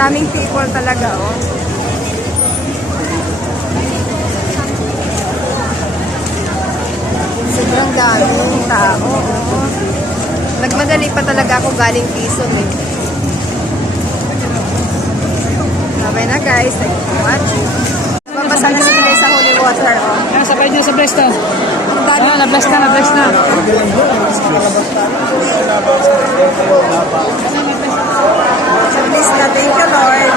Daming people talaga, oh. Sobrang daming tao, oh. Nagmadali pa talaga ako galing Quezon, eh. Sabay na, guys. Thank you for watching. Babasa na sila sa holy water, oh. Ayan, sabay niyo sa bless na. Ayan, na-bless na, na-bless na. Bless na, thank you, Lord.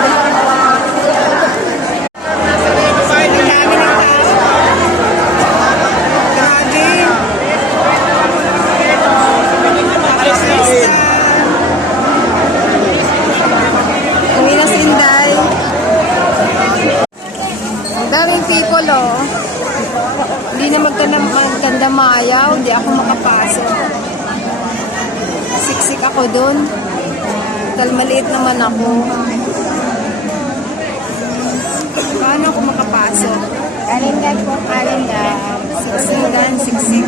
Daming people, oh. Hindi na maganda mayaw. Hindi ako makapasok. Siksik ako dun. Tal maliit naman ako. Paano ako makapasok? Kalindag po, kalindag. Siksik.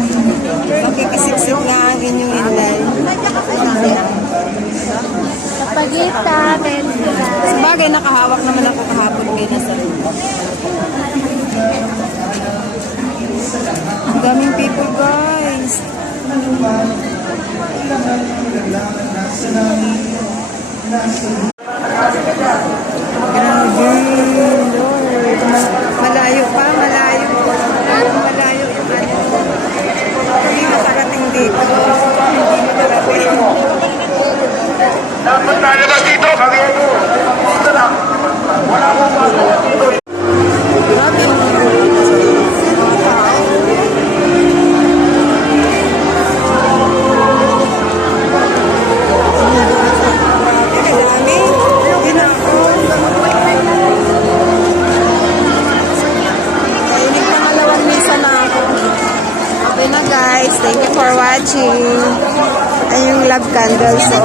Makikisiksik na ang inyong inday. Kapagita, bensila. Sabagay, nakahawak naman ako kahapon kayo na sa ang daming people, guys. Grabe, Lord. Malayo pa, malayo. Malayo yung ano. Hindi makarating dito. Hindi makarating. Dapat nalabas dito, kami mo. Dito lang. Wala mo pa dito. Grabe. Guys, thank you for watching. Ay yung love candles, so